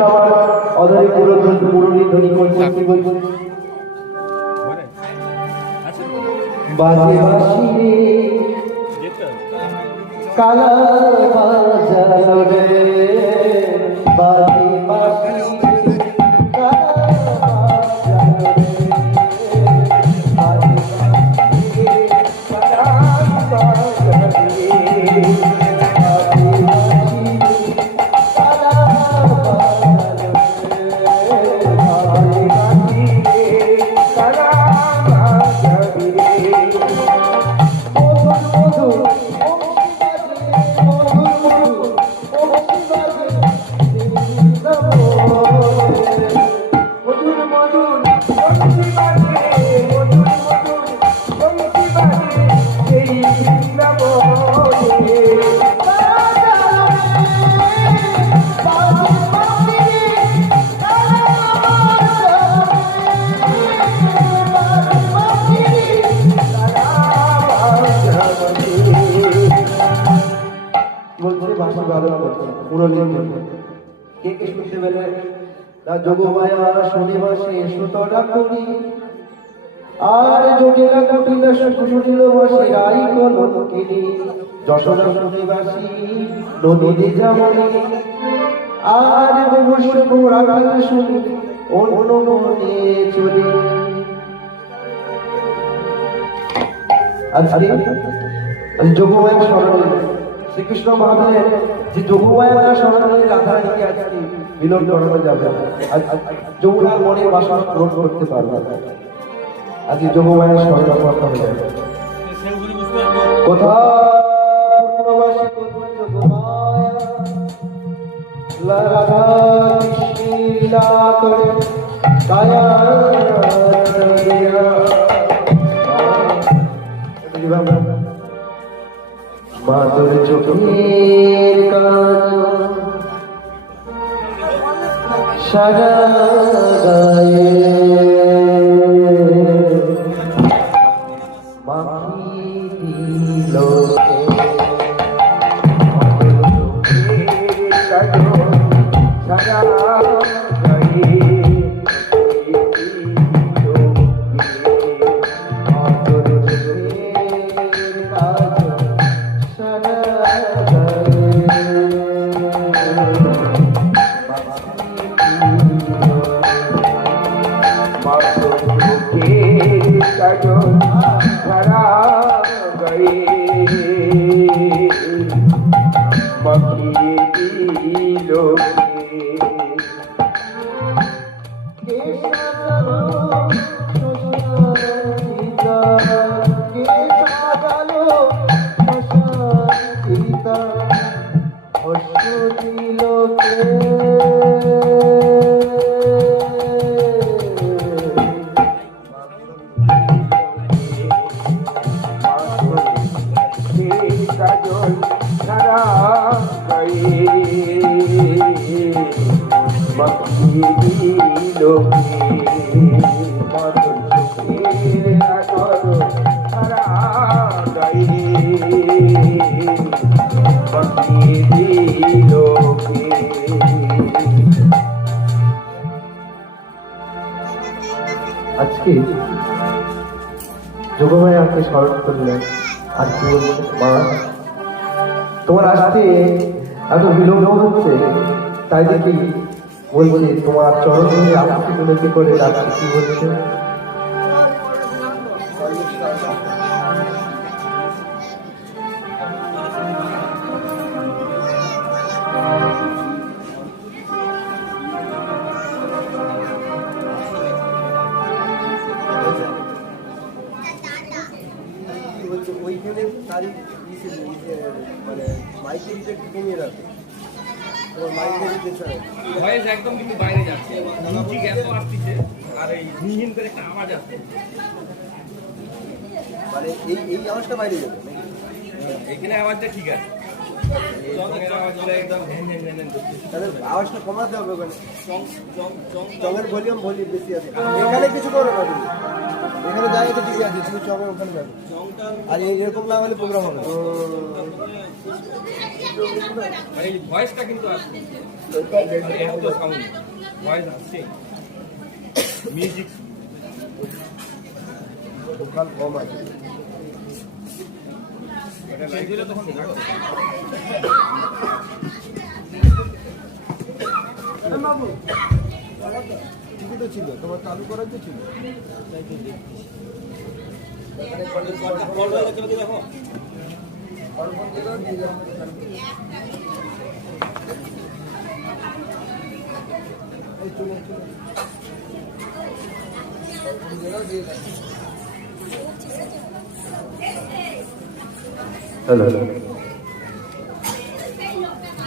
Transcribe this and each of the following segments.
আমার অধরে মুরলী ধ্বনি করছে কি বলবো বাজে বাঁশি কালা বাজানো রে বাজে বাঁশি কে কে শুনতে পেলেন না যোগমায়া শনিবাসে সুতরা করি আর জটিলা কুটিলা শুনিল বাসে রাই কলকিনি যশোদা শনিবাসী নদী যেমনি আর অবশ্য রাখাল শুনি অন্য মনে চলি আজকে যোগমায়া স্মরণে শ্রীকৃষ্ণ ভাবলেন যে যোগমায়া স্মরণে রাধারানীকে আজকে মিলন করানো যাবে যমুনা মনের বাসনা পূরণ করতে পারবে আজকে যোগমায়া স্মরণ করতে হবে কোথাও পূর্ণবাসী কোথাও যোগমায়া রাধা কৃষ্ণা করে কায়া মাধুর চোখের কাজ সারা গায়ে মাখি দিল সারা গায়ে আজকে যোগমায়াকে স্মরণ করলেন আর কি বলবো মা তোমার আসতে এত বিলম্ব হচ্ছে তাই দেখি বলছে তোমার চরণে আপনি গুলোকে করে রাখছি কি বলছে ওইখানে তারিখ মানে মাইকের ঢুকে নিয়ে রাখে ভয়েস একদম কিন্তু বাইরে যাচ্ছে মিউজিক এত আসছে আর এই ঝিনঝিন করে একটা আওয়াজ আসছে মানে এই আওয়াজটা বাইরে যাবে এখানে আওয়াজটা ঠিক আছে আওয়াজটা কমাতে হবে ওখানে চঙের ভলিউম বেশি আছে এখানে কিছু করে পারবে এখানে যাই তো ঠিক আছে তুমি চঙের ওখানে যাবে আর এরকম না হলে প্রোগ্রাম হবে মানে এই ভয়েসটা কিন্তু আসছে এত সাউন্ড ভয়েস আসছে মিউজিক ভোকাল কম আছে এটা লাইভ দিলে তখন বাবু টিকিটও ছিল তোমার চালু করার যে ছিল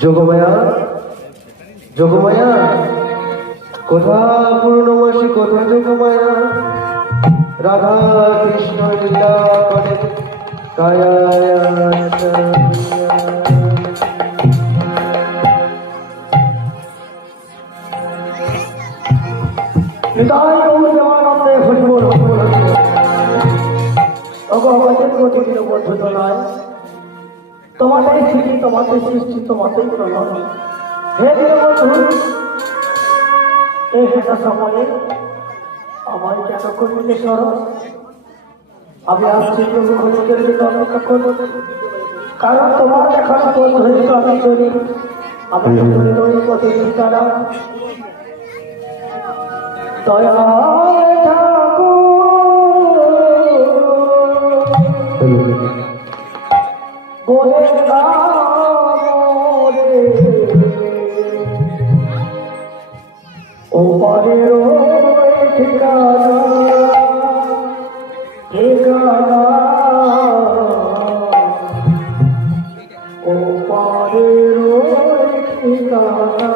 যোগমায়া যোগমায়া কোথা পূর্ণমাসী কোথা যোগমায়া রাধা কৃষ্ণ লীলা করে কায়া তোমাদের সৃষ্টি তোমাদের সৃষ্টি তোমাদের প্রলয় হে বন্ধু এই হেটা সময়ে আমার কেন করিলে সরস আমি আসছি প্রভু খনিকের জন্য অপেক্ষা করব কারণ তোমার দেখার পথ হয়েছে আমি চলি আমি চলি ওই পথে তারা দয়া বলে ও পারের ঠিকানা ঠিকানা ও পারের ঠিকানা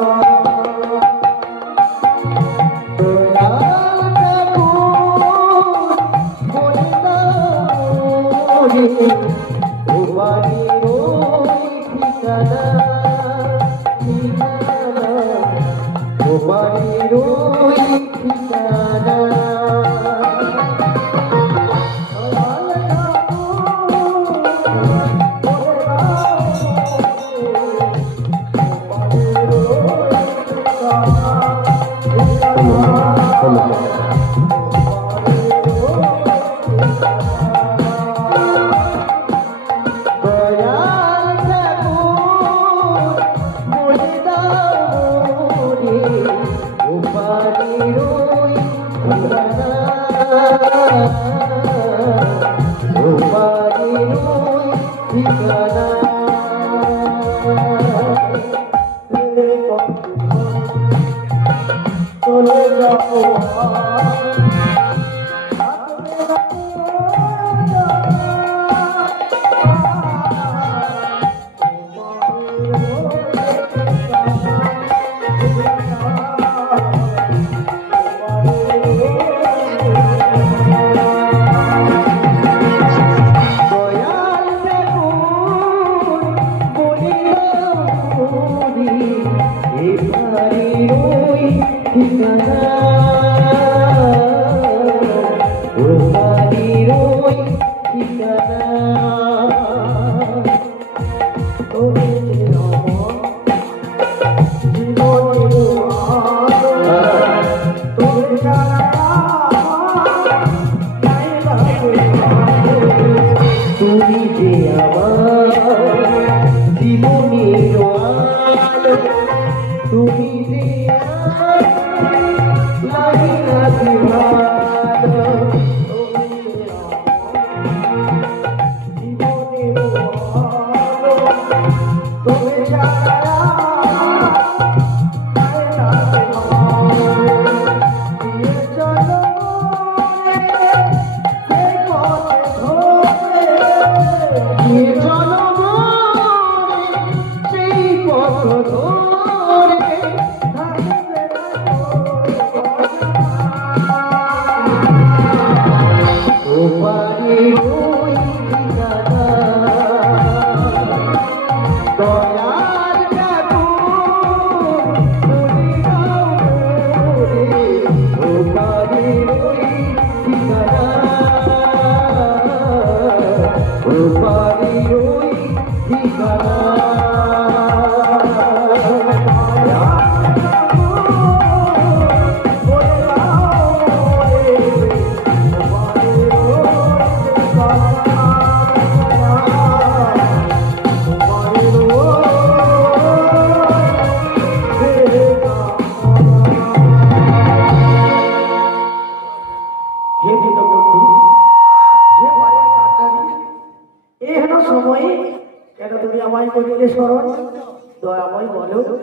বলো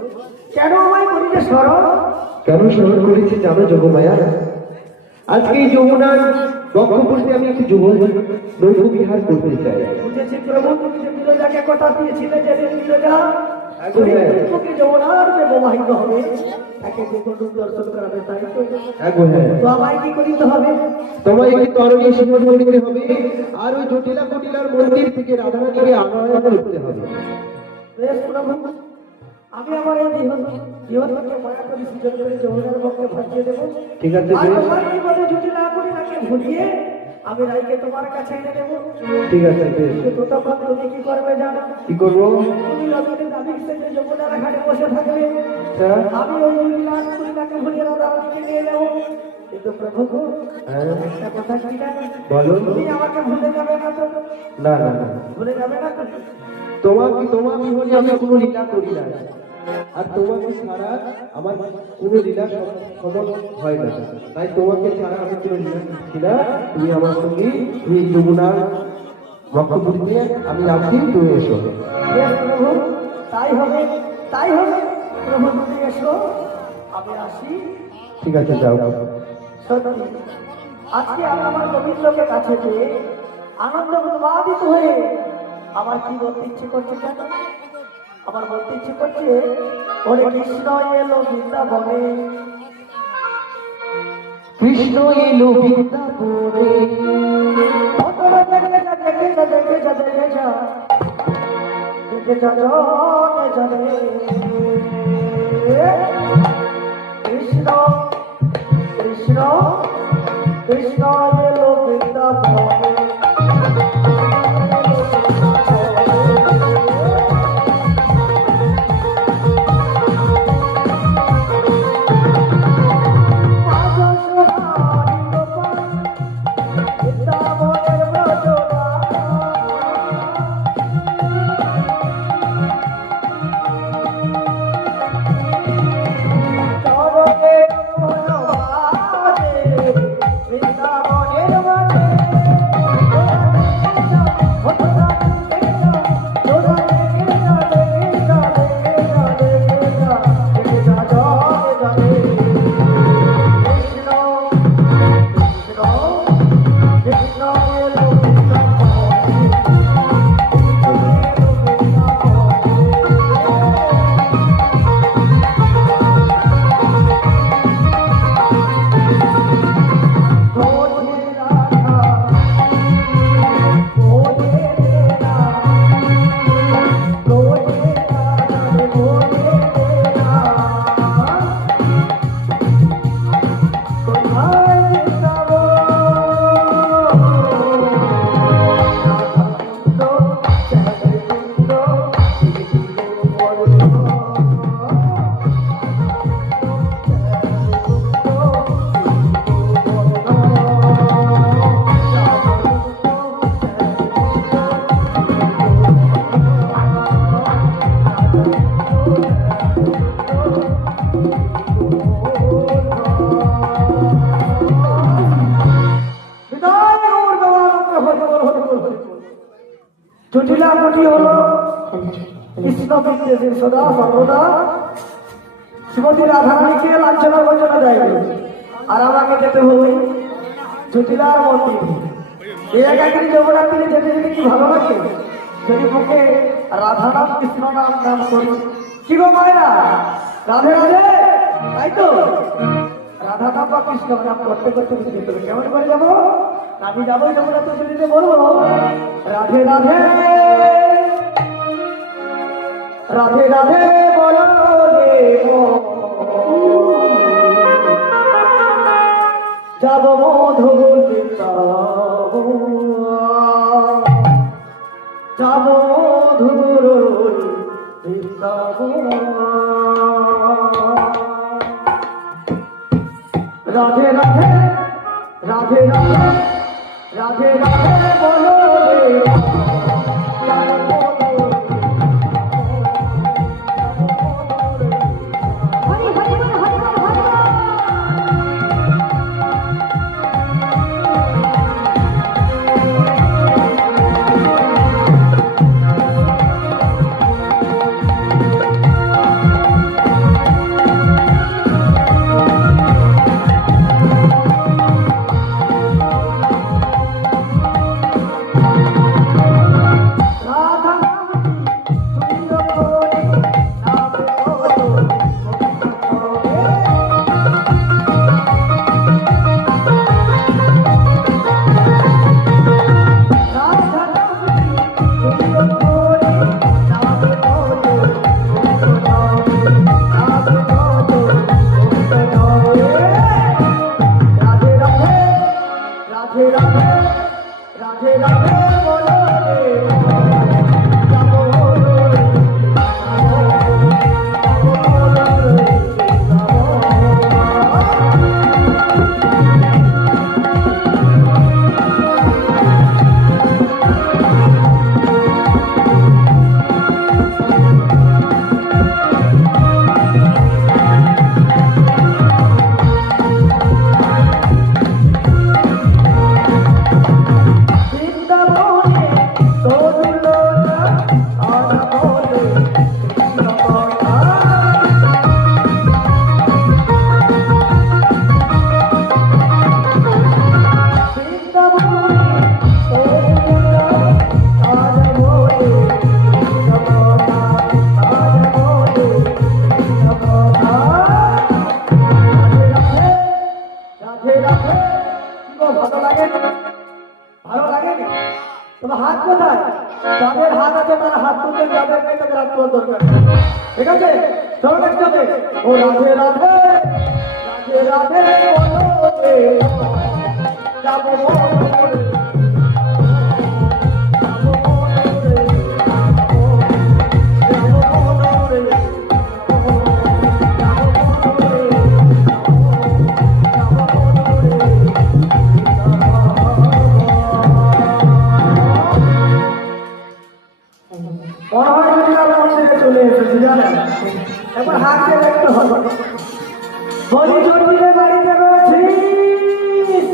কেন আমায় করিলে স্মরণ? কেন স্মরণ করেছি জানো যোগমায়া? আজকে এই যমুনার বক্ষপুরতে আমি একটি নৌকো বিহার করতে চাই। বুঝেছি প্রভু, তুমি যে বিরজাকে কথা দিয়েছিলে যে বিরজা একদম হ্যাঁ। তুমি যমুনার যে প্রবাহিত হবে তাকে যে কোনো দর্শন করাবে, তাই তো? একদম হ্যাঁ। তো আমায় কি করিতে হবে? তোমায় একটি তরণী শিখন করিতে হবে, আর ওই জটিলা কুটিলার মন্দির থেকে রাধারানীকে আনয়ন করতে হবে। বেশ প্রভু, আমি আমার এই জীবনকে মায়া করে সুযোগ করে যমুনার পক্ষে ভাসিয়ে দেবো। ঠিক আছে আর বেশ। তোমার জীবনে যদি না করি তাকে ভুলিয়ে আমি রাইকে তোমার কাছে এনে দেবো। ঠিক আছে বেশ। কিন্তু তখন তুমি কি করবে জানো? কি করবো? তুমি নদীতে দাবি থেকে যমুনার ঘাটে বসে থাকবে, আচ্ছা। আমি ওই লীলার কুড়িটাকে ভুলিয়ে রাধারানীকে নিয়ে যাবো। কিন্তু প্রভু হ্যাঁ একটা কথা কি জানো? বলো। তুমি আমাকে ভুলে যাবে না তো? না না না, ভুলে যাবে না তো? তোমার বিহনে আমি কোনো লীলা করি না, আর তোমাকে ছাড়া আমার কোনো লীলা সফল হয় না। তাই তোমাকে ছাড়া আমি কোনো লীলা করছি না। তুমি আমার সঙ্গে তুমি যমুনার বক্ষপুরীতে আমি যাচ্ছি, তুমি এসো। বেশ প্রভু, তাই হবে, তাই হবে। প্রভু তুমি এসো, আমি আসি। ঠিক আছে যাও। সত্যি আজকে আমি আমার গোবিন্দকে কাছে পেয়ে আনন্দ উন্মাদিত হয়ে আমার কি বলতে ইচ্ছে করছে জানো? আমার বলতে ইচ্ছে করছে, ওরে কৃষ্ণ এলো বৃন্দাবনে, কৃষ্ণ এলো বৃন্দাবনে, অতরে দেখে যা দেখে যা দেখে যা দেখে যা দেখে যা জনে জনে কৃষ্ণ কৃষ্ণ কৃষ্ণ এলো বৃন্দাবনে। জটিলাপটি হলো কৃষ্ণ বিদ্বেষের সদা সর্বদা শ্রীমতী রাধারানীকে লাঞ্ছনা বঞ্চনা দেয়, আর আমাকে যেতে হবে জটিলার মন্দির। এই একাকিনী যমুনার তীরে যেতে যেতে কি ভালো লাগে, যদি মুখে রাধা নাম কৃষ্ণ নাম নাম করি। কি গো মায়েরা, রাধে রাধে, তাই তো? রাধা নাম বা কৃষ্ণ নাম করতে করতে যেতে হবে। কেমন করে যাবো? আমি যাবো যমুনা তীরে, বলবো রাধে রাধে রাধে রাধে বলো রে যাব মধুর যাব মধুর রাধে রাধে রাধে রাধে রাধে রাধে বলো রে চলো দেখতে হবে। ও রাধে রাধে রাধে রাধে বলো রে, যাবো মন করে। চলে এসেছি জানেন, এবার হাতে দেখতে হবে। বলি জটিলের বাড়িতে রয়েছিস?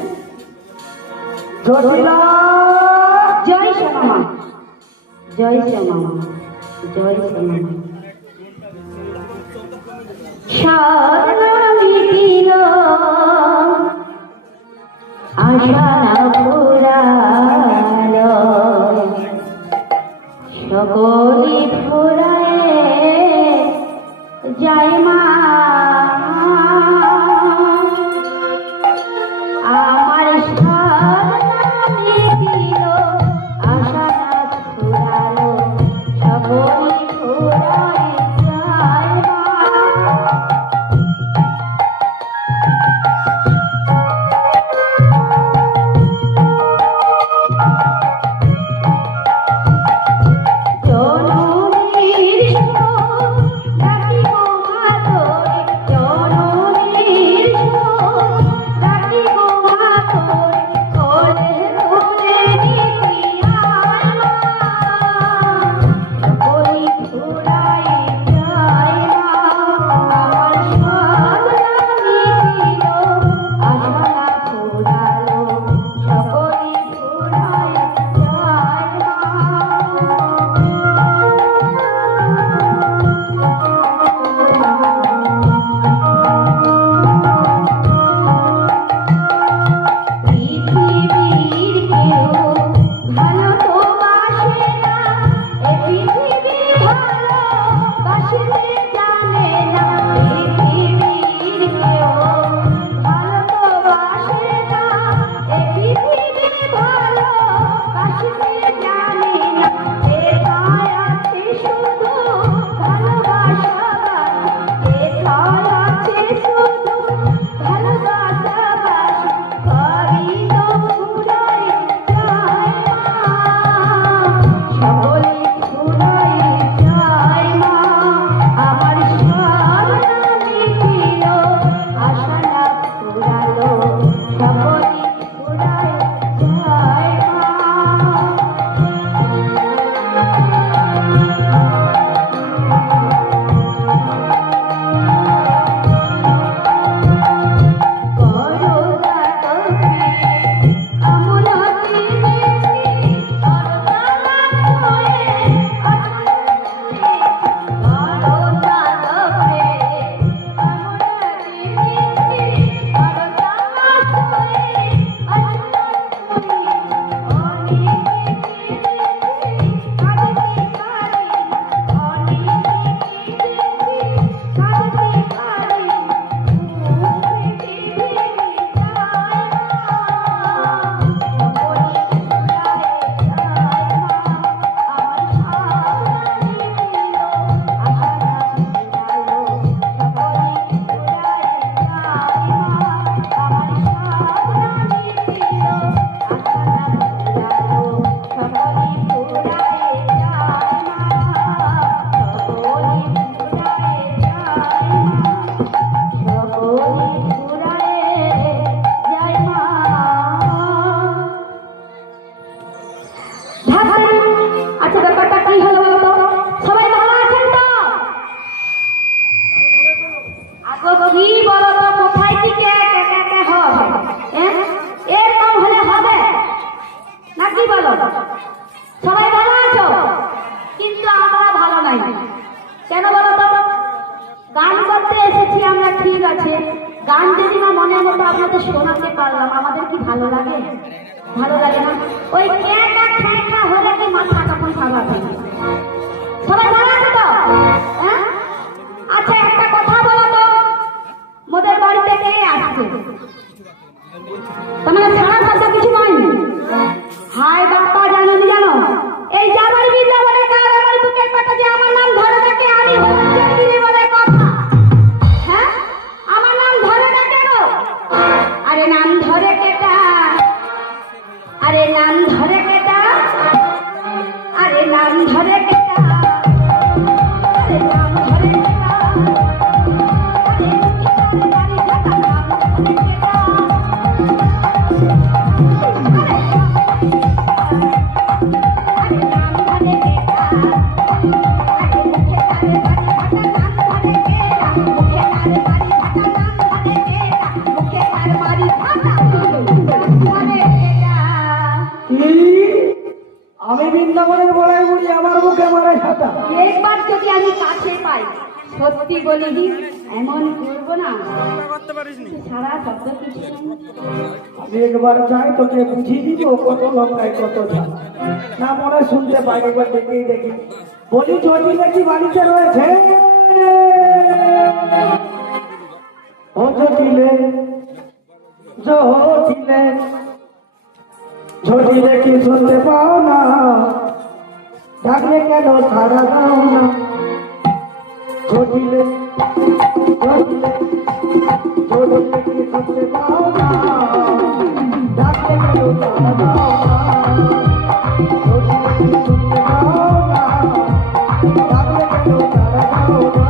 জটিলা, জয় শ্যামা, জয় শ্যামা, জয় শ্যামা। সারিল আশা ফুরাল, সকলি ফুরায় যায় মা। আমার সারি দিল আশা ফুরাল, সকলি ফুরায় যায় মা। আচ্ছা ব্যাপারটা কি হলো বলো তো? সবাই ভালো আছেন তো? আগো কি বলো তো, কোথায় থেকে কে হবে? এরকম হলে হবে নাকি বলো? সবাই ভালো আছো, কিন্তু আমরা ভালো নাই। কেন বলো তো? গান করতে এসেছি আমরা, ঠিক আছে, গান যদি না মনের মতো আপনাদের শোনাতে পারলাম, আমাদের কি ভালো লাগে? ভালো লাগে না? ওই খ্যাঁকা হলে কি মাথা তখন খাবার হবে। সবাই ভালো আছে তো? হ্যাঁ, আচ্ছা একটা কথা বলো তো, মোদের বাড়িতে কে আসছে? তোমার সারা ভাষা কিছু নয়। হায় বাপ্পা, জানো নি জানো, এই জামার বিদ্যা বলে কার আমার বুকের পাটা যে আমার নাম ধরে থাকে, আমি হলাম বলে কথা। সত্যি বলি এমন করবো না সারা শব্দ কিছু নেই। আমি একবার যাই তোকে বুঝিয়ে দিব কত লঙ্কায় কত ঝাল। না মনে শুনতে পাই, একবার দেখেই দেখি। বলি যদি নাকি বাড়িতে রয়েছে ও জটিলে জটিলে জটিলে কি শুনতে পাও না, ডাকলে কেন সারা দাও না। জটিলে জটিলে জটিলে কি শুনতে পাও না, ডাকলে কেন সারা দাও না। জটিলে কি শুনতে পাও না, ডাকলে কেন সারা দাও না।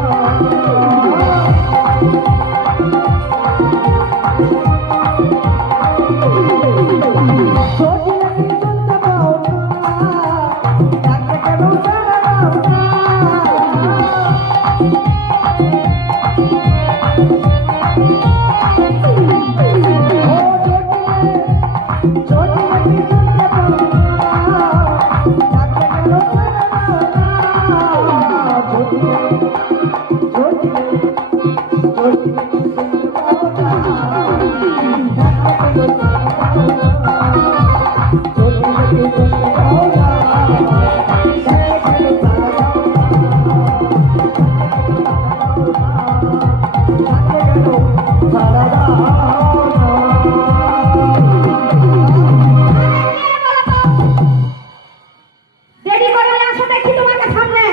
দেরি করে আসো দেখি তোমাকে সামনে।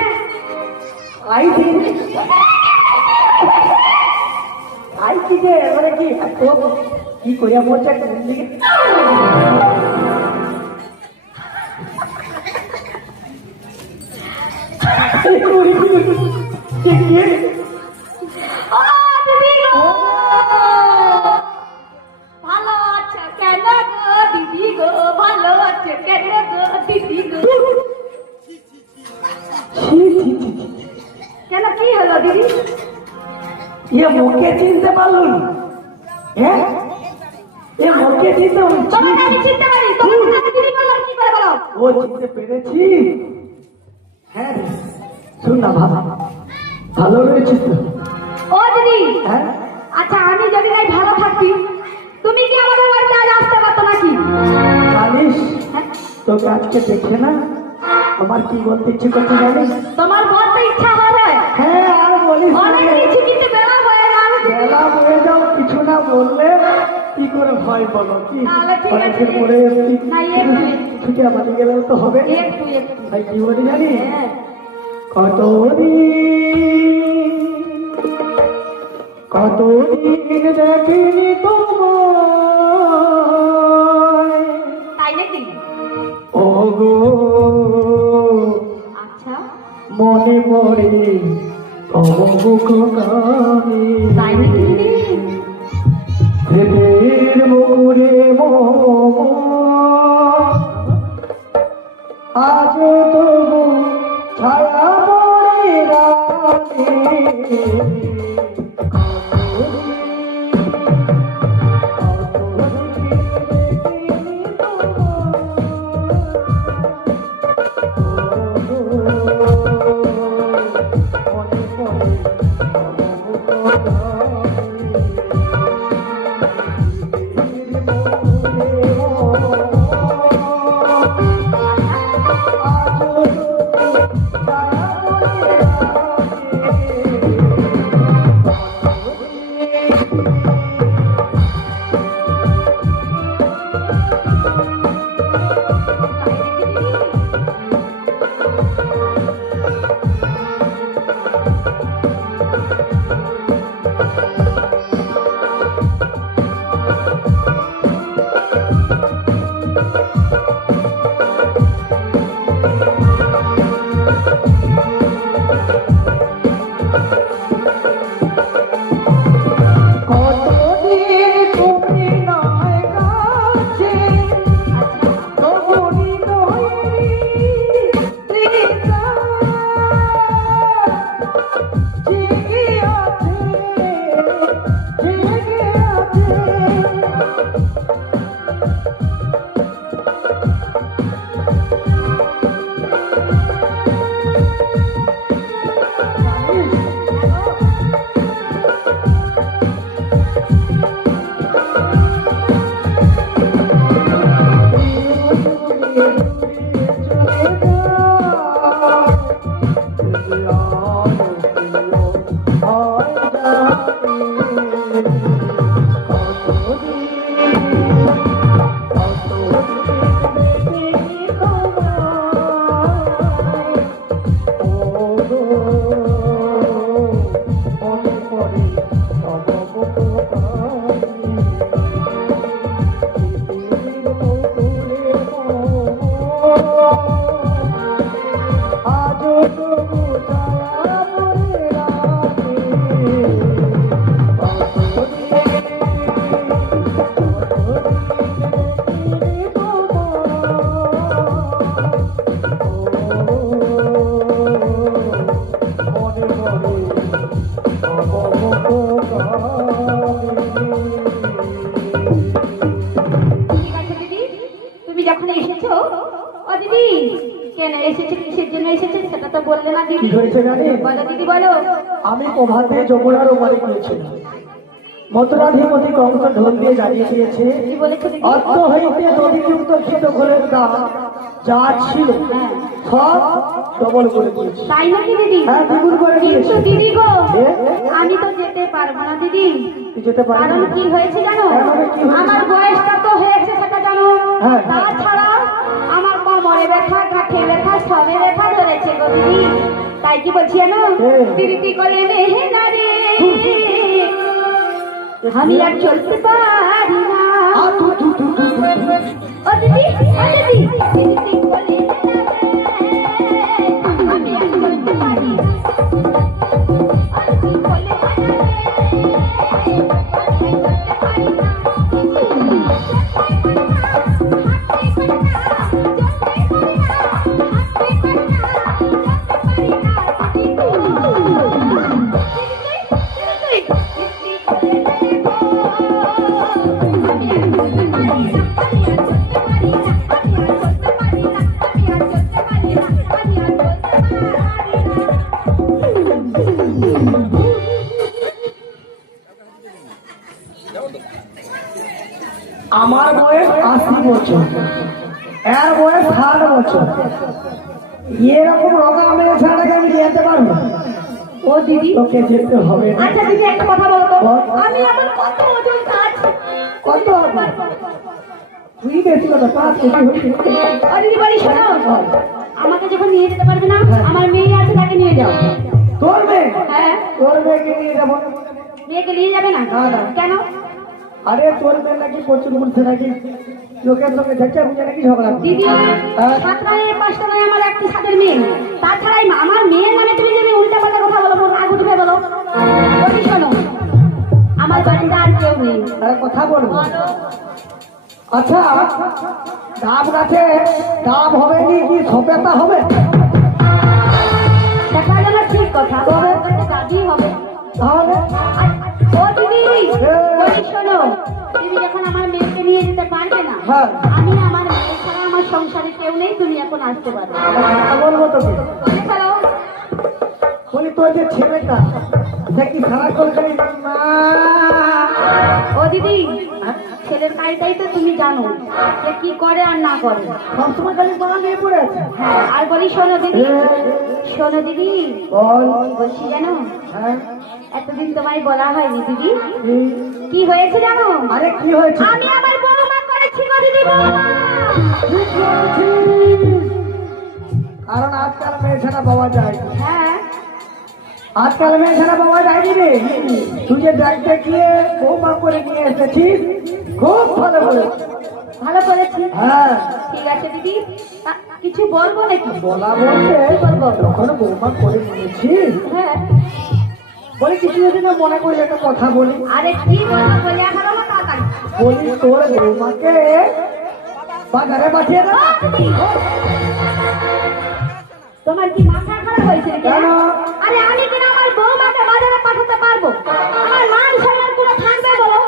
আইছি যে মানে কি তো কি করিয়া বলছে কোন দিকে ও দিদি গো, ভালো আছে কেন গো দিদি গো, ভালো আছে কেন গো দিদি গো। কেন কি হলো দিদি? ये मुखे चिनते পারলো না, হ্যাঁ এ মুখে চিনতে তোমাকে আমি চিনতে পারি, তোমাকে আমি দিদি বললাম কি করে বলো? ও চিনতে পেরেছি। হ্যাঁ রে, শুন না বাবা, ভালো রয়েছিস তো? ও দিদি, হ্যাঁ আচ্ছা আমি যদি নাই ভালো থাকতি তুমি কি আমাদের বাড়িতে আজ আসতে পারতো নাকি? জানিস হ্যাঁ? তোকে আজকে দেখে না আমার কি বলতে ইচ্ছে করছে জানিস? তোমার বলতে ইচ্ছা হয়? হ্যাঁ আর বলিস না অনেক রে। কিছু কিন্তু বেলা হয়ে গেল। বেলা হয়ে যাও কিছু না বললে কি করে ভয় বলো কি তাহলে ঠিক আছে। অনেকদিন পরে এসেছি। না, একটু। ছুটি আমাদের গেলেও তো হবে। একটু একটু। ভাই কি বলি জানি হ্যাঁ। কতদিন দেখিনি তোমায় তাই নাকি? ও গো আচ্ছা মনে পড়ে অবুকামি তাই নাকি দিদি? ভেবের মোরে আজ তবু ছায়া পড়ে রাতে এসেছে কিসের জন্য এসেছে সেটা তো বললে না কি দিদি। হয়েছে জানি? বলো দিদি বলো। আমি প্রভাতে যমুনার ওপারে গিয়েছিলাম। মথুরাধিপতি কংস ঢোল দিয়ে জানিয়ে দিয়েছে, কি বলেছো দিদি? অর্থ হইতে নদীযুক্ত ছিল ঘরের দাম যা ছিল হ্যাঁ। সব ডবল করে দিয়েছে। তাই নাকি দিদি? হ্যাঁ, দ্বিগুণ করে কিন্তু দিয়েছে। দিদি গো, এ? আমি তো যেতে পারবো না দিদি। তুই যেতে পারবি কারণ না? কি হয়েছে জানো? কেন রে, কি হয়েছে? আমার বয়সটা তো হয়েছে সেটা জানো। হ্যাঁ। তাছাড়া আমার কোমরে ব্যথা, গাঁঠে ব্যথা, সবে ব্যথা ধরেছে গো দিদি। তাই কি বলছি জানো? হ্যাঁ। দিদি করে মেহেনা রে, আমি আর চলতে পারি না। ও দিদি, ও দিদি, দিদি করে মেহেনা রে, আমি আর চলতে পারি না। ও দিদি বলে মেহেনা রে, আমি আর চলতে পারি না। আমার বয়স 80 বছর, এর বয়স 60 বছর। এরকম রোগা মেয়ে ছাড়াকে আমি যেতে পারবো? ও দিদি, তোকে যেতে হবে না। আচ্ছা দিদি একটা কথা বলো তো, বল। আমি আমার কত ওজন কাজ? কত হবে? তুই বেশি কথা পাঁচ কেজি হচ্ছে। ও দিদি বলি শোনো, আমাকে যখন নিয়ে যেতে পারবে না, আমার মেয়ে আছে তাকে নিয়ে যাও। তোর মেয়ে? হ্যাঁ, তোর মেয়েকে নিয়ে যাবো। মেয়েকে নিয়ে যাবে না? না, না। কেন? আরে তোর মেয়ে নাকি প্রচুর বলছে নাকি লোকের সঙ্গে ঝাঁচা বুঝে নাকি ঝগড়া করে। দিদি হ্যাঁ। 7 নয় 5 নয় আমার একটি সাদের মেয়ে। তাছাড়া আমার মেয়ের নামে তুমি যদি উল্টা পাল্টা কথা বলো, মোর রাগ উঠবে বলো। বলি শোনো, আমার বাড়িতে আর কেউ নেই। আরে কথা বলবো। বলো। আচ্ছা, ডাব গাছে ডাব হবে কি সপেতা হবে? সেটা যেন ঠিক কথা, তবে দাবি হবে। তাহলে ও দিদি বলি শোনো, দিদি যখন আমার মেয়েকে নিয়ে যেতে পারবে না, হ্যাঁ। আমি আমার মেয়ে ছাড়া আমার সংসারে কেউ নেই, তুমি এখন আসতে পারবে। কথা বলবো তোকে। বলে ফেলো। বলি তোর যে ছেলেটা সে কি সারাক্ষণ খালি মা? ও দিদি, ছেলের কাজটাই তো তুমি জানো, সে কি করে আর না করে। সবসময় খালি মা নিয়ে পড়ে আছে। হ্যাঁ, আর বলি শোনো দিদি, শোনো দিদি, বল। বলছি জানো, হ্যাঁ, এতদিন তোমায় বলা হয়নি দিদি, কি? কি হয়েছে জানো? আরে কি হয়েছে? আমি আমার বৌমা করেছি গো দিদি, বৌমা। ঠিক বলেছিস। কারণ আজকাল মেয়ে ছাড়া পাওয়া যায় না। হ্যাঁ, আজকাল মেয়ে ছাড়া পাওয়া যায়নি রে। তুই যে ডাকতে গিয়ে বৌমা করে নিয়ে এসেছিস, খুব ভালো বলেছিস। ভালো করেছি। হ্যাঁ, ঠিক আছে দিদি, কিছু বলবো নাকি? বলা বলতে যখন বৌমা করে নিয়েছি, হ্যাঁ, বলি কিছু যদি না মনে করি একটা কথা বলি। আরে কি বলবো বলে এখন আমার তাড়াতাড়ি। বলি তোর বৌমাকে বাজারে পাঠিয়ে দে। তোমার কি মাথা খারাপ হয়েছে নাকি? কেন? আরে আমি কিনা আমার বৌমাকে বাজারে পাঠাতে পারবো? আমার মান সম্মান পুরো থাকবে বলো?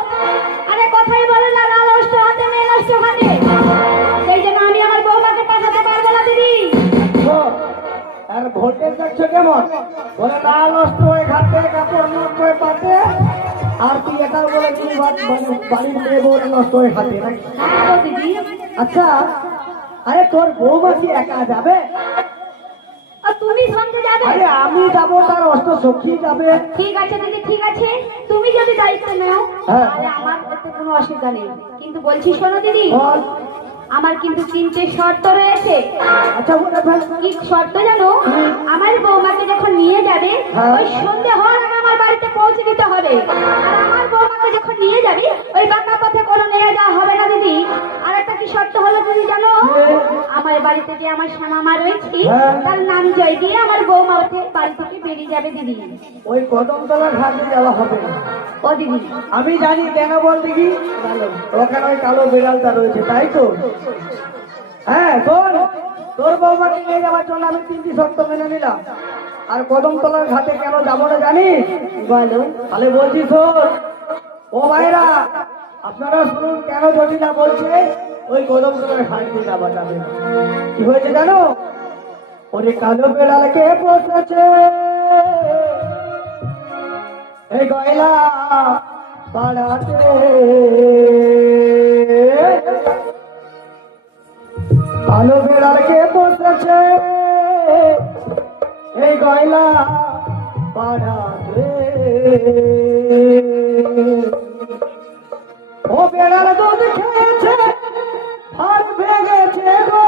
আরে কথাই বলে না, লাল নষ্ট হাতে মেয়ে নষ্ট হাতে। সেই জন্য আমি আমার বৌমাকে পাঠাতে পারবো না দিদি। আর ভোল্টেজ দেখছো কেমন? বলে না নষ্ট হয়ে ঘাটে, কাপড় নষ্ট হয়ে পাতে, আর তুই এটাও বলে তুই বাড়ির মেয়ে বউ নষ্ট হয়ে খাতে নাকি? হ্যাঁ গো দিদি। আচ্ছা, আরে তোর বৌমা কি একা যাবে? আর তুমি সঙ্গে যাবে? আরে আমি যাবো, তার অষ্ট সখী যাবে। ঠিক আছে দিদি, ঠিক আছে, তুমি যদি দায়িত্ব নাও হ্যাঁ। তাহলে আমার এতে কোনো অসুবিধা নেই। কিন্তু বলছি শোনো দিদি, বল। আমার কিন্তু 3টে শর্ত রয়েছে। আচ্ছা বলে ফেল। কি শর্ত জানো? আমার বৌমাকে যখন নিয়ে যাবে, হ্যাঁ। ওই সন্ধে হওয়ার আগে আমার বাড়িতে পৌঁছে দিতে হবে। আর আমার বৌমাকে যখন নিয়ে যাবে, ওই বাঁকা পথে কোনো নিয়ে যাওয়া হবে না দিদি। আর একটা কি শর্ত হলো দিদি জানো? আমার বাড়িতে যে আমার শ্যামা মা রয়েছে, হ্যাঁ। তার নাম জয় দিয়ে আমার বৌমা ওঠে বাড়ি থেকে বেরিয়ে যাবে দিদি। ওই কদমতলা ঘাটে যাওয়া হবে না। ও দিদি, আমি জানি, কেন বল দেখি? ওখানে ওই কালো বিড়ালটা রয়েছে, তাই তো? হ্যাঁ, তোর বৌমাকে নিয়ে যাওয়ার জন্য আমি 3টি শর্ত মেনে নিলাম। আর কদমতলার ঘাটে কেন যাবো না জানিস? বলো। তাহলে বলছি শোন, ও ভাইরা আপনারা শুনুন কেন জটিলা বলছে ওই কদমতলার ঘাটে যাওয়া যাবে না। কি হয়েছে জানো? ওরে কালো বেড়ালকে বসেছে এই গয়লা পাড়াতে, কালো বেড়ালকে বসেছে এই গয়লা পাড়াতে। ও বেড়াল দুধ খেয়েছে আর ভেঙেছে গো,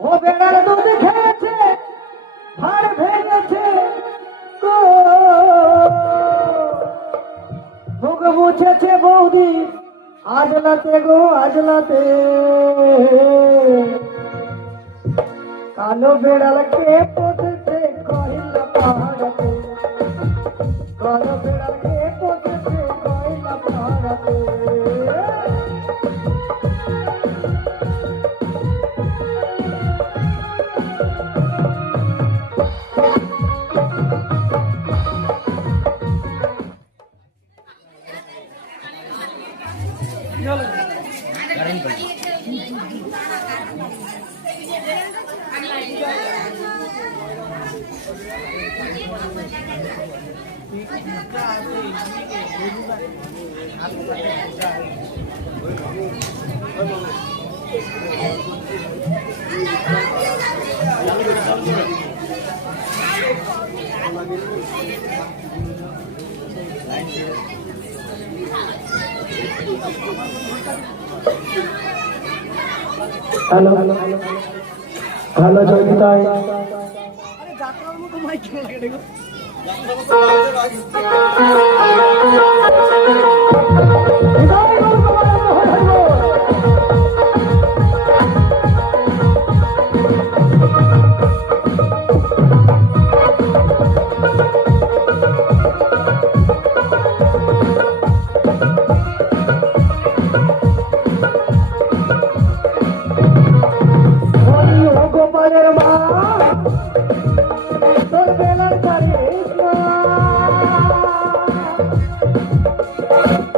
ও বেড়াল দুধ খেয়েছে আর ভেঙেছে গো, মুখ মুছেছে বৌদি আজলাতে গো আজলাতে। কালো বেড়ালকে পথেছে কহিলা পাহাড়াতে, কালো বেড়ালকে পথেছে কহিলা পাহাড়াতে। হ্যালো হ্যালো জয়িতাই, গোপালের মা তোর বেলার ছাড়িস না,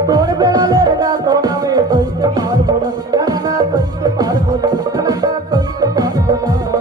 তোর বেড়ালের গাতো নামে কইতে পারবো না, না কইতে পারবো না, না কইতে পারবো না।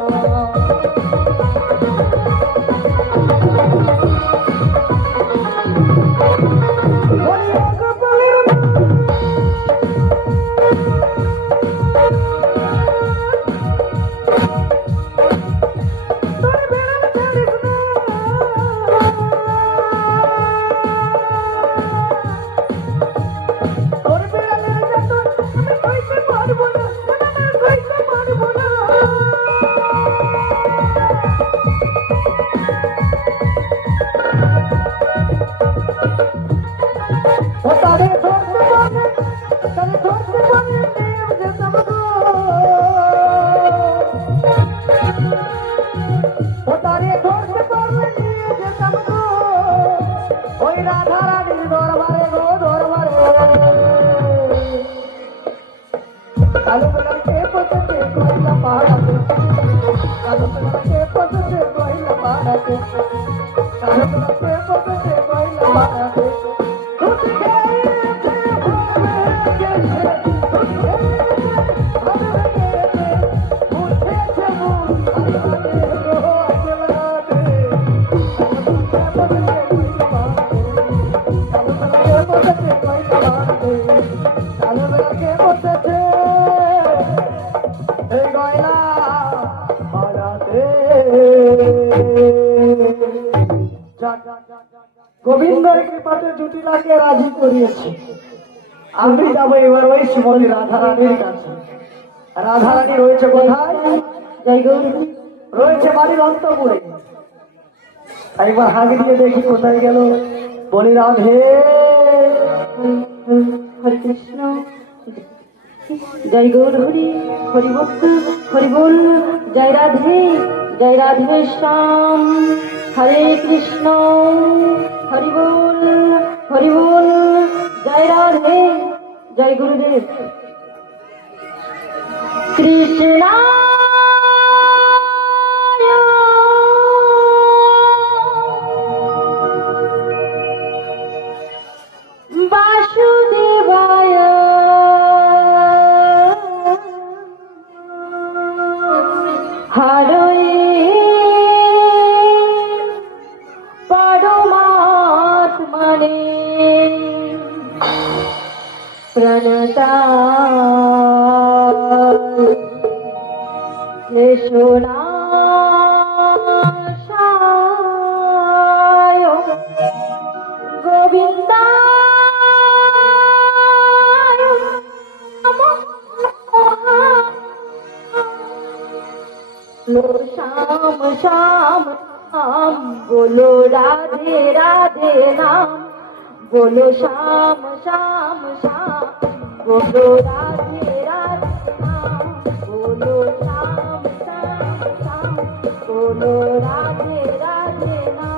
কালো বেড়ালকে পথেছে কহিলা পাড়াতে, কালো বেড়ালকে পথেছে কহিলা পাড়াতে, কালো বেড়ালকে পথেছে কহিলা পাড়াতে। দুধ খেয়েছে ভেঙেছে, দুধ খেয়েছে ভেঙেছে, মুছেছে মুখ আজলাতে গো আজলাতে। কালো বেড়ালকে পথেছে কহিলা পাড়াতে, কালো বেড়ালকে পথেছে এই গয়লা পাড়াতে। গোবিন্দের কৃপাতে জুটিলাকে রাজি করিয়েছি, আমি যাবো এবার ওই শ্রীমতী রাধারানীর কাছে। রাধারানী রয়েছে কোথায়? জয় গৌরী রয়েছে বাড়ির অন্তপুরে। একবার হাঁক দিয়ে দেখি কোথায় গেল। বলি রাধে হরে কৃষ্ণ, জয় গৌর হরি, হরি বল হরি বল, জয় রাধে শ্যাম, হরে কৃষ্ণ হরি বল, জয় রাধে, জয় গুরুদেব। কৃষ্ণ বাসুদেবায় চরণ কৃষ্ণ গোবিন্দ শ্যাম শ্যাম নাম बोलो राधे राधे नाम बोलो श्याम श्याम श्याम बोलो राधे राधे नाम बोलो श्याम श्याम श्याम बोलो राधे राधे नाम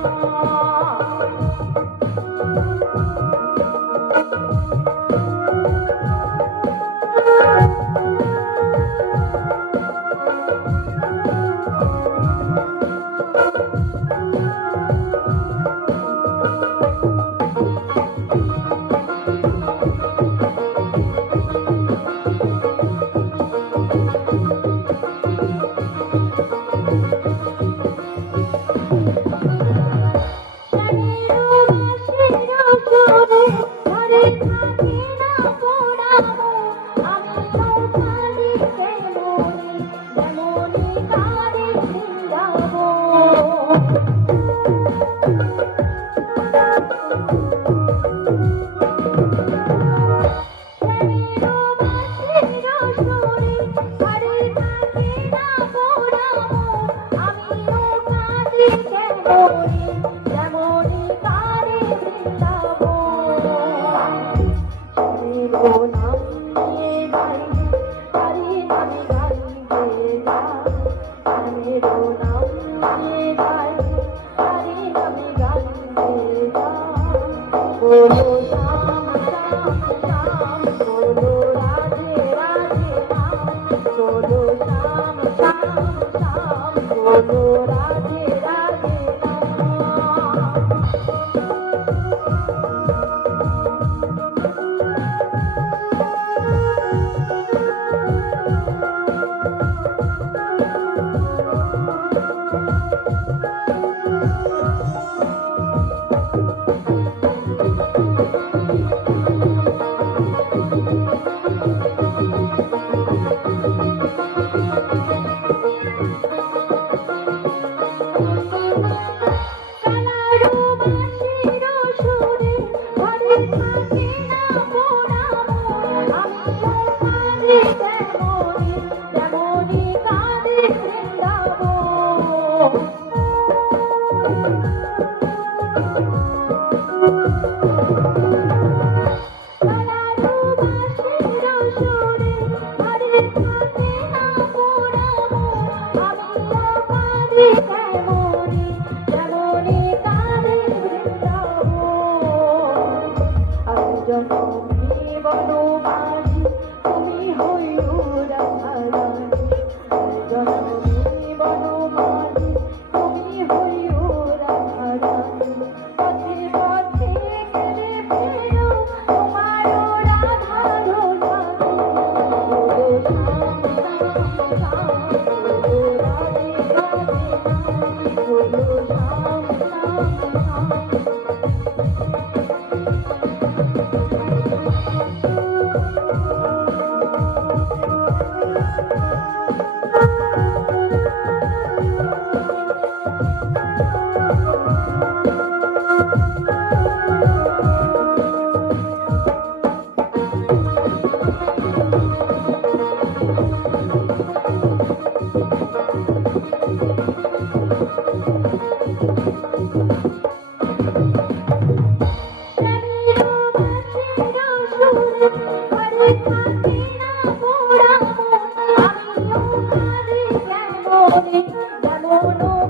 যেমন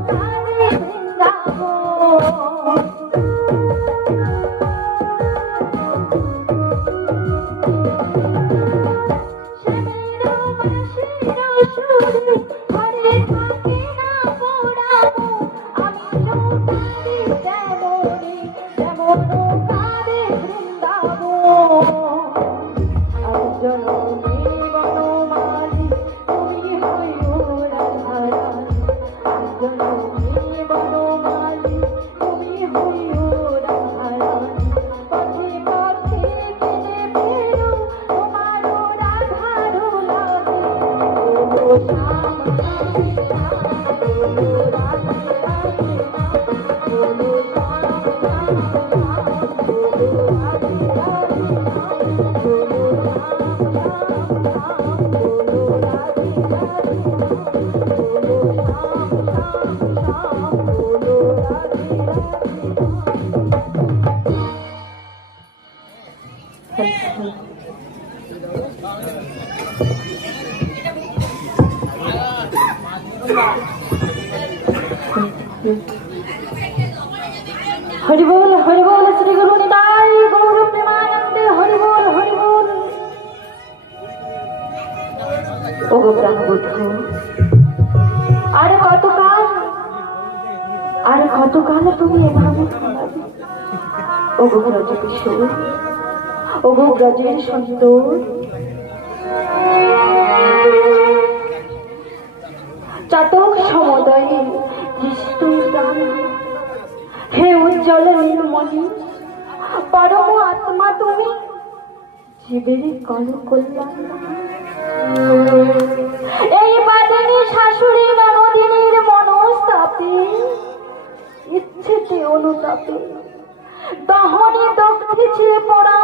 কারে বৃন্দাবন হরি বল শ্রী গুরু নিতাই গৌর প্রেমানন্দে হরি বল ও গো ব্রহ্মবুদ্ধ আর কতকাল তুমি এভাবে খাওয়াবে ও গো ব্রজ কিশোর ও গো ব্রজের সুন্দর চাতক সমুদয়ে নিষ্ঠুর প্রাণ হে উজ্জ্বল নীলমণি পরম আত্মা তুমি জীবের কল কল্যাণ এই বাদিনী শাশুড়ি ননদিনীর মনস্তাপে ইচ্ছেতে অনুতাপে দহনে দগ্ধে পড়া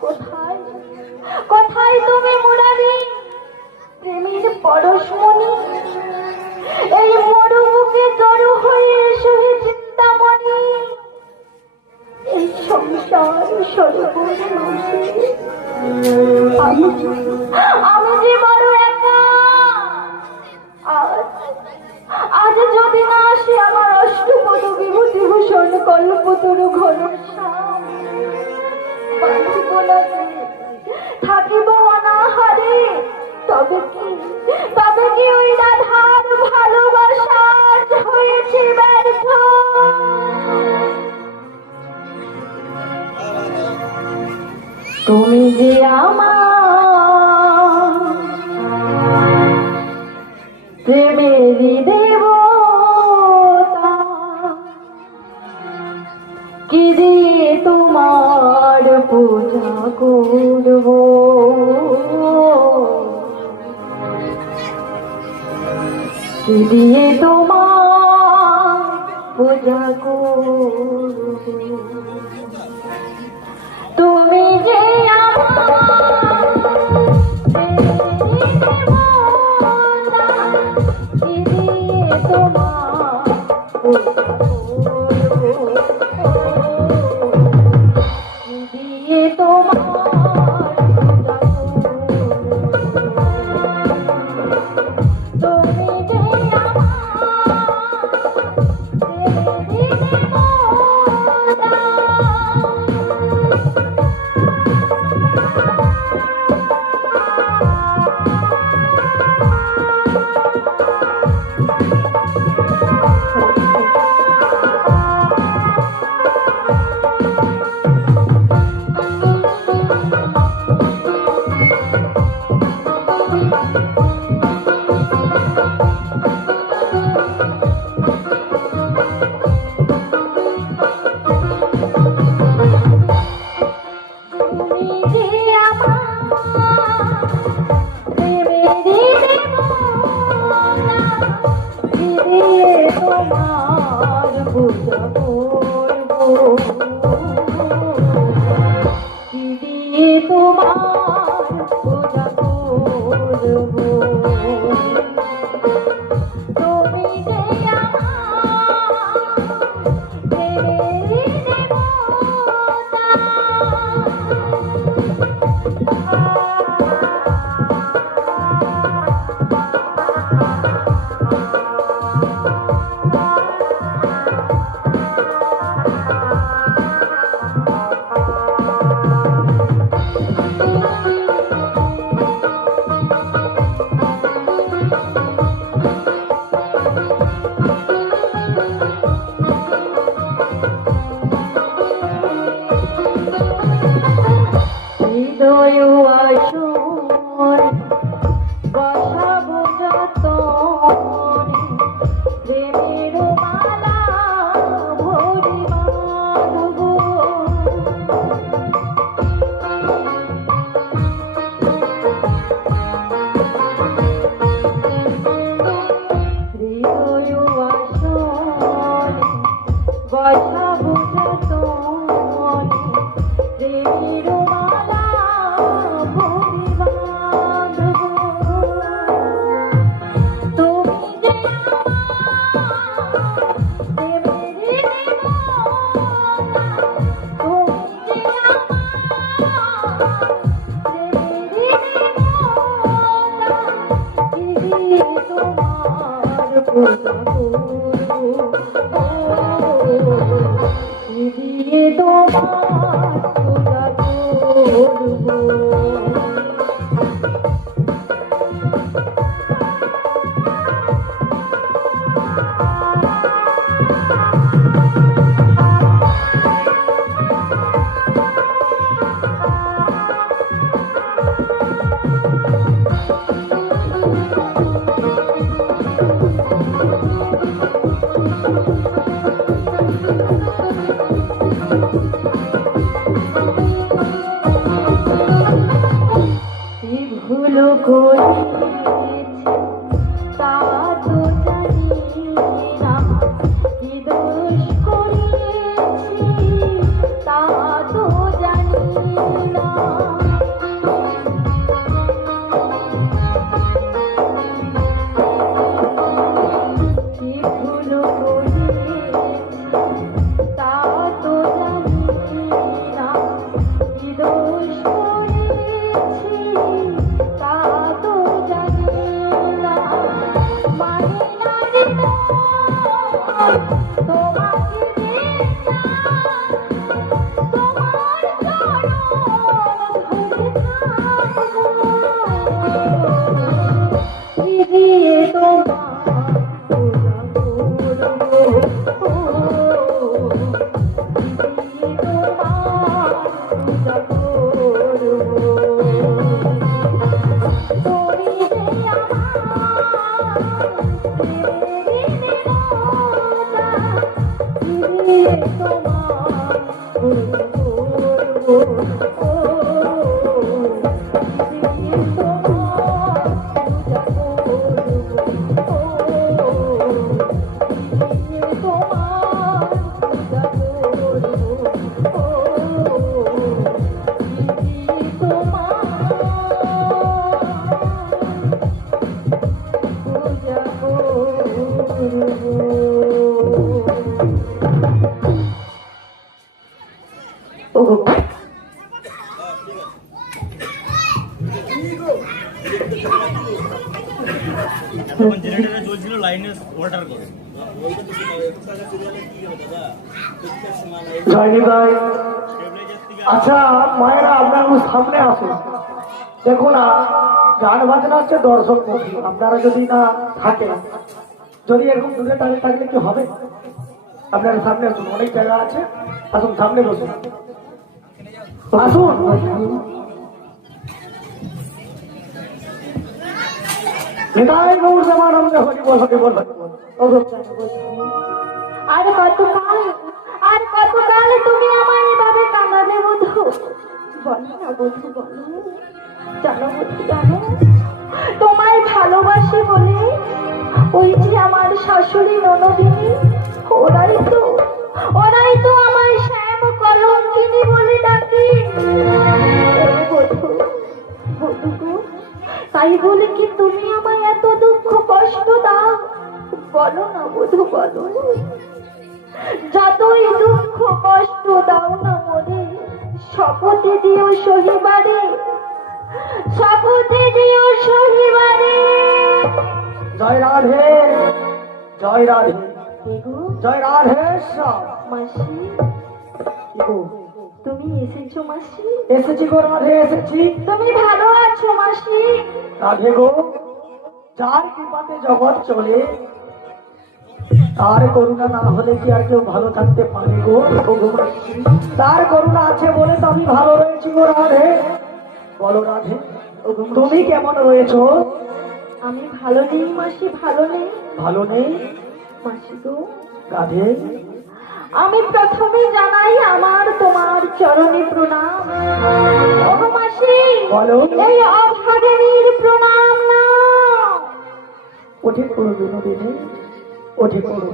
কোথায় কোথায় তুমি মুরারি প্রেমের পরশমণি এই মরুমুখে জড়ো হয়ে এসো হে চিন্তামণি এই সংসার সর্বনাশে আমি যে বড় একা আজ যদি না আসে আমার অষ্টপদ বিভূতি ভূষণ কল্পতরু ঘনশ্যাম বাঁধিব না থাকিব অনাহারে তবে কি ওই রাধার ভালোবাসা হয়েছে ব্যর্থ তুমি যে আমার প্রেমেরই দেবতা কি দিয়ে তোমার পূজা করব কি দিয়ে তোমার পূজা করব তুমি যে আমার কি দিয়ে তোমার পূজা বসা বুঝা তোমার পূজা করবো, ও দিদি তোমার পূজা করবো, ও দিদি তোমার পূজা করবো, ও দিদি তোমার পূজা করবো। এতক্ষণ জেনারেটরে চলছিল লাইনে ওয়াটার করে জয়নি ভাই, আচ্ছা মায়েরা আপনার সামনে আসুন। দেখুন না, গান বাজনা হচ্ছে দর্শক মুখী, আপনারা যদি না থাকেন, যদি এরকম দূরে দাঁড়িয়ে থাকলে কি হবে? আপনারা সামনে আসুন, অনেক জায়গা আছে, আসুন সামনে বসুন, আসুন। নিতাই গৌর দেবানন্দ হরি বল হরি বল হরি বল। আর কতকাল, আর কতকাল তুমি আমায় এভাবে কাঁদাবে বধূ? বলো না বধূ, বলো। জানো বধূ, জানো তোমায় ভালোবাসি বলে ওই যে আমার শাশুড়ি ননদিনী, ওরাই তো আমায় শ্যাম কলঙ্কিনী বলে ডাকে। বধূ, বধূ গো, তাই বলে কি তুমি আমায় এত দুঃখ কষ্ট দাও? বলো না বধূ, বলো। যতই দুঃখ কষ্ট দাও না মনে, শপথে দিও সহিবারে, শপথে দিও সহিবারে। জয় রাধে, জয় রাধে, জয় রাধে। মাসি, তুমি এসেছো মাসি? এসেছি গো রাধে, এসেছি। তুমি ভালো আছো মাসি? রাধে গো, যার কৃপাতে জগৎ চলে, তার করুণা না হলে কি আর কেউ ভালো থাকতে পারে গো? তার করুণা আছে বলে তো আমি ভালো রয়েছি গো রাধে। বলো রাধে, তুমি কেমন রয়েছো? আমি ভালো নেই মাসি, ভালো নেই। ভালো নেই মাসি গো, রাধে? আমি প্রথমে জানাই আমার তোমার চরণে প্রণাম। ওগো মাসি, বলো। এই অভাগিনীর প্রণাম না। ওঠে পড়ো বিনোদিনী, ওঠে পড়ো।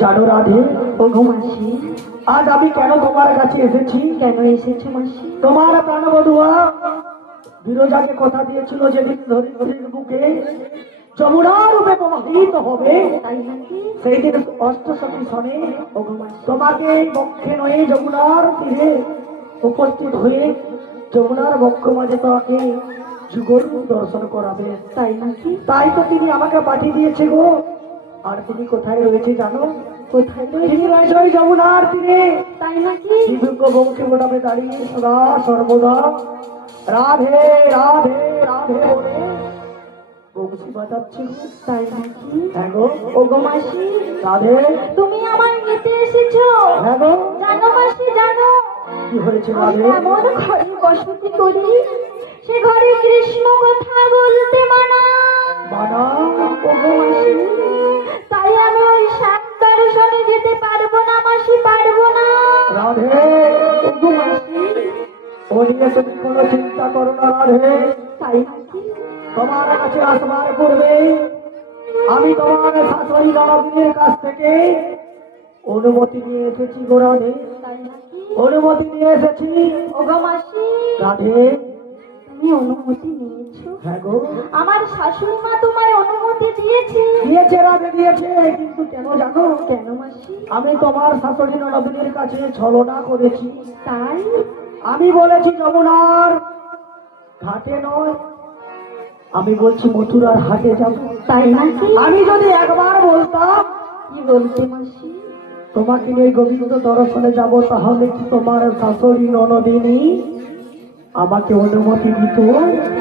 জানো রাধে, ওগো মাসি, আজ আমি কেন তোমার কাছে এসেছি? কেন এসেছো মাসি? তোমার প্রাণবধূয়া বিরজাকে কথা দিয়েছিল যেদিন ধরিত্রীর বুকে যমুনা রূপে প্রবাহিত হবে, তাই নাকি? সেই দিন অষ্টসখী সনে তোমাকে বক্ষে নয়ে যমুনার তীরে উপস্থিত হয়ে যমুনার বক্ষ মাঝে তোমাকে যুগল দর্শন করাবে। তাই নাকি? তাই তো তিনি আমাকে পাঠিয়ে দিয়েছে গো। আর তিনি কোথায় রয়েছে জানো? কোথায় তিনি রয়েছে ওই যমুনার তীরে। তাই নাকি? দিব্য বংশে মোটামে দাঁড়িয়ে সদা সর্বদা রাধে রাধে রাধে বলে বংশী বাজাচ্ছে। তাই নাকি? হ্যাঁ গো। ওগো মাসি, রাধে, তুমি আমার নিতে এসেছো? হ্যাঁ গো। জানো মাসি, জানো কি হয়েছে আমি রাধে? এমন ঘরে বসতি করি, সে ঘরে কৃষ্ণ কথা বলতে মানা। মানা? ওগো মাসি, তাই আমি ওই শ্যাম দর্শনে যেতে পারবো না মাসি, পারবো না। রাধে, ওগো মাসি, ও নিয়ে তুমি কোনো চিন্তা করো না রাধে। তাই নাকি? তোমার কাছে আসবার পূর্বে আমি তোমার শাশুড়ি ননদিনীর কাছ থেকে অনুমতি নিয়ে এসেছি গো রাধে। তাই নাকি? অনুমতি নিয়ে এসেছি ওগো মাসি, রাধে। তুমি অনুমতি নিয়েছো? হ্যাঁ গো। আমার শাশুড়ি মা তোমায় অনুমতি দিয়েছে? দিয়েছে রাধে, দিয়েছে। কিন্তু কেন জানো? কেন মাসি? আমি তোমার শাশুড়ি ননদিনীর কাছে ছলনা করেছি। তাই? আমি বলেছি যমুনার ঘাটে নয়, আমি বলছি মথুরার হাটে যাব। তাই নাকি? আমি যদি একবার বলতাম কি বলতে মাসি? তোমাকে নিয়ে গোবিন্দ দর্শনে যাব, তাহলে কি তোমার শাশুড়ি ননদিনী আমাকে অনুমতি দিত?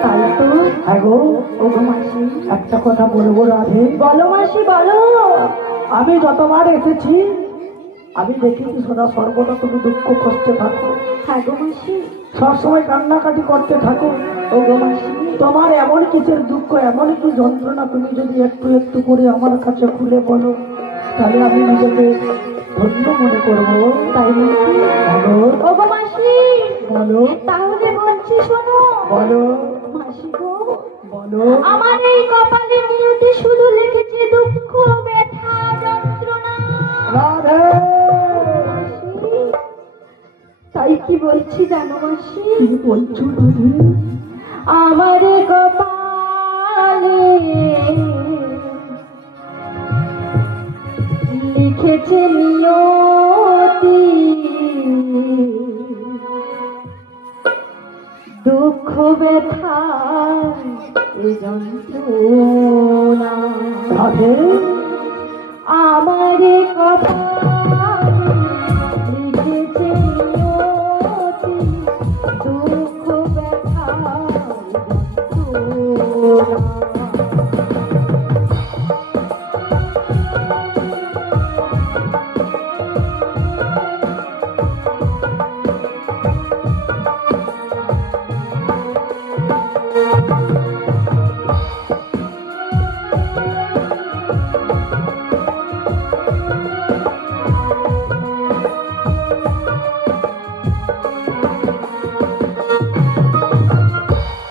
তাই তো। হ্যাঁ গো। ওগো মাসি, একটা কথা বলবো রাধে, বলো মাসি, বলো। আমি যতবার এসেছি আমি দেখেছি সদা সর্বদা তুমি দুঃখ কষ্টে থাকো, হ্যাঁ গো মাসি। সবসময় কান্নাকাটি করতে থাকো। ওগো মাসি, তোমার এমন কিসের দুঃখ, এমন কি যন্ত্রণা, তুমি যদি একটু একটু করে আমার কাছে খুলে বলো, তাহলে আমি নিজেকে ধন্য মনে করবো। তাই নাকি? বলো ও গো মাসি, বলো তাহলে বলছি শোনো। বলো মাসি গো, বলো। আমার এই কপালে নিয়তি শুধু লিখেছে দুঃখ, ব্যথা, যন্ত্রণা। রাধে মাসি, তাই কি বলছি জানো মাসি? কি বলছো রাধে? আমার কপালে লিখেছে নিয়তি দুঃখ, ব্যথা, এই যন্ত্রণা। রাধে আমার কপালে লিখেছে নিয়তি দুঃখ, ব্যথা, যন্ত্রণা।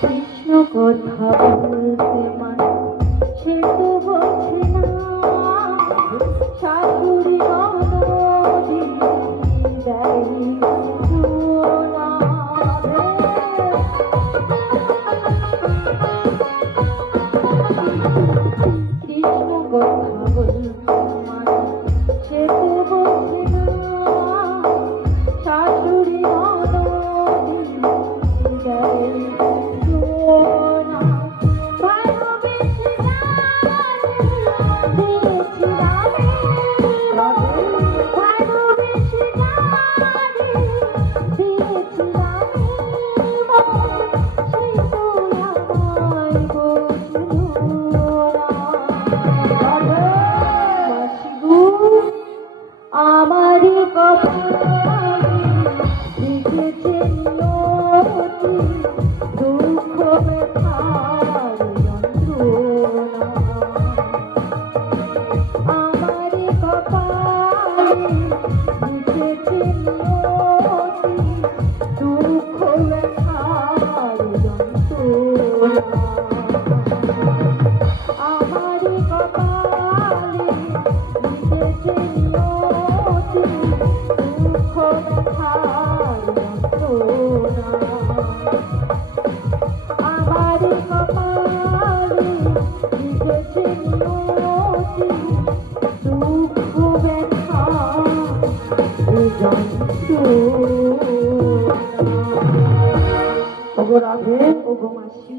কৃষ্ণ কথা বলতে মান সে তো বলছে না, শাশুড়ি ননদি দেয় সোনা। কৃষ্ণ কথা বলতে মান সে তো বলছে না, শাশুড়ি ননদি দেয় সোনা। ভালোবেসে দিয়েছিলাম, ভালোবেসে দিয়েছিলাম, সেই তো আমায় বুঝলো না। মাসি গো, আমারই কপালে লিখেছে নিয়তি দুঃখ, ব্যথার যন্ত্রণা। আমারই কপালে লিখেছে নিয়তি দুঃখ, ব্যথার যন্ত্রণা। আমারই কপালে লিখেছে নিয়তি দুঃখ, ব্যথার যন্ত্রণা। আমারই কপালে লিখেছে নিয়তি দুঃখ, ব্যথা, ওগো রাধে, ওগো মাসি,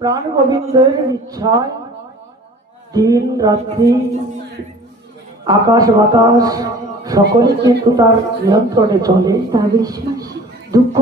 প্রাণ গোবিন্দের ইচ্ছায় দিন রাত্রি আকাশ বাতাস সকলে কিন্তু তার নিয়ন্ত্রণে চলে। তা বেশ মাসি। দুঃখ